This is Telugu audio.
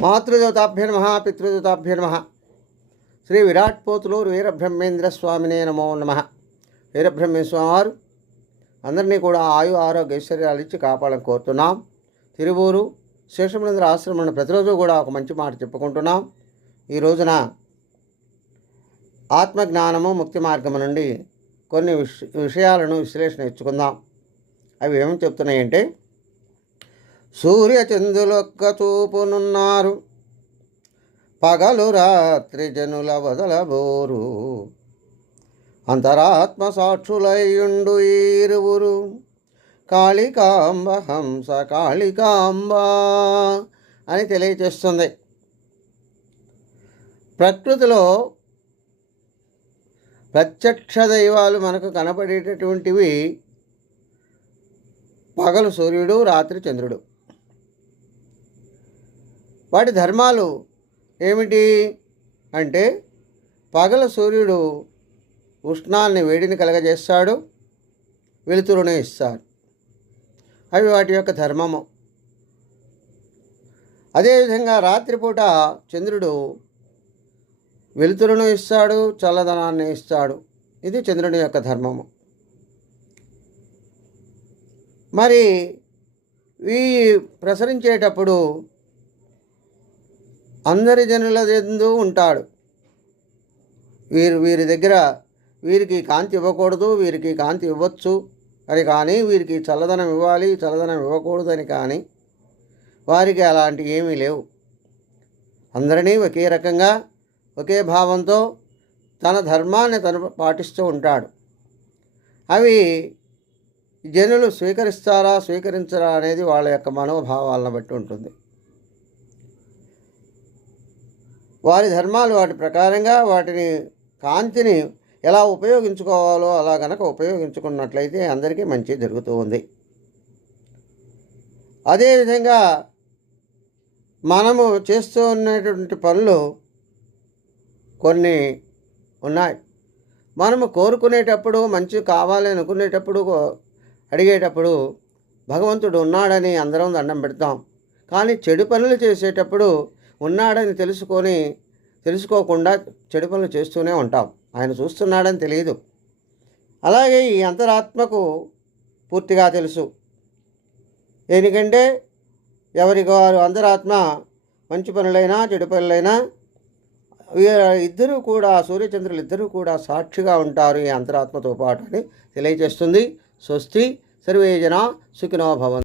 మాతృదేవతాభ్య నమ పితృదేవతాభ్య నమ. శ్రీ విరాట్ పోతులూరు వీరబ్రహ్మేంద్ర స్వామినే నమో నమ. వీరబ్రహ్మేంద్ర వారు అందరినీ కూడా ఆయు ఆరోగ్య ఐశ్వర్యాలు ఇచ్చి కాపాడని కోరుతున్నాం. తిరువూరు శేషమేంద్ర ఆశ్రమం ప్రతిరోజు కూడా ఒక మంచి మాట చెప్పుకుంటున్నాం. ఈ రోజున ఆత్మజ్ఞానము ముక్తి మార్గము నుండి కొన్ని విష విషయాలను విశ్లేషణ ఇచ్చుకుందాం. అవి ఏమని చెప్తున్నాయంటే సూర్యచంద్రులొక్క చూపునున్నారు పగలు రాత్రి జనుల వదలబోరు. అంతరాత్మ సాక్షులయ్యుండు ఈరువురు. కాళికాంబ హంస కాళికాంబ అని తెలియచేస్తుంది. ప్రకృతిలో ప్రత్యక్ష దైవాలు మనకు కనపడేటటువంటివి పగలు సూర్యుడు రాత్రి చంద్రుడు. వాటి ధర్మాలు ఏమిటి? అంటే పగల సూర్యుడు ఉష్ణాల్ని వేడిని కలగజేస్తాడు వెలుతురుని ఇస్తాడు. అవి వాటి యొక్క ధర్మము. అదేవిధంగా రాత్రిపూట చంద్రుడు వెలుతురును ఇస్తాడు చల్లదనాన్ని ఇస్తాడు. ఇది చంద్రుని యొక్క ధర్మము. మరి ఈ ప్రసరించేటప్పుడు అందరి జనుల ఎందు ఉంటాడు. వీరు వీరి దగ్గర వీరికి కాంతి ఇవ్వకూడదు వీరికి కాంతి ఇవ్వచ్చు అని కానీ వీరికి చల్లదనం ఇవ్వాలి చల్లదనం ఇవ్వకూడదు అని కానీ వారికి అలాంటివి ఏమీ లేవు. అందరినీ ఒకే రకంగా ఒకే భావంతో తన ధర్మాన్ని తను పాటిస్తూ ఉంటాడు. అవి జనులు స్వీకరిస్తారా స్వీకరించరా అనేది వాళ్ళ యొక్క మనోభావాలను బట్టి ఉంటుంది. వారి ధర్మాలు వాటి ప్రకారంగా వాటిని కాంతిని ఎలా ఉపయోగించుకోవాలో అలా గనక ఉపయోగించుకున్నట్లయితే అందరికీ మంచి జరుగుతూ ఉంది. అదేవిధంగా మనము చేస్తూ ఉన్నటువంటి పనులు కొన్ని ఉన్నాయి. మనము కోరుకునేటప్పుడు మంచి కావాలి అనుకునేటప్పుడు అడిగేటప్పుడు భగవంతుడు ఉన్నాడని అందరం దండం పెడతాం. కానీ చెడు పనులు చేసేటప్పుడు ఉన్నాడని తెలుసుకొని తెలుసుకోకుండా చెడు పనులు చేస్తూనే ఉంటాం. ఆయన చూస్తున్నాడని తెలియదు అలాగే ఈ అంతరాత్మకు పూర్తిగా తెలుసు. ఎందుకంటే ఎవరికి వారు అంతరాత్మ మంచి పనులైనా చెడు పనులైనా ఇద్దరూ కూడా సూర్యచంద్రులు ఇద్దరూ కూడా సాక్షిగా ఉంటారు ఈ అంతరాత్మతో పాటు అని తెలియజేస్తుంది. స్వస్తి. సర్వేజన సుఖినో భవంతు.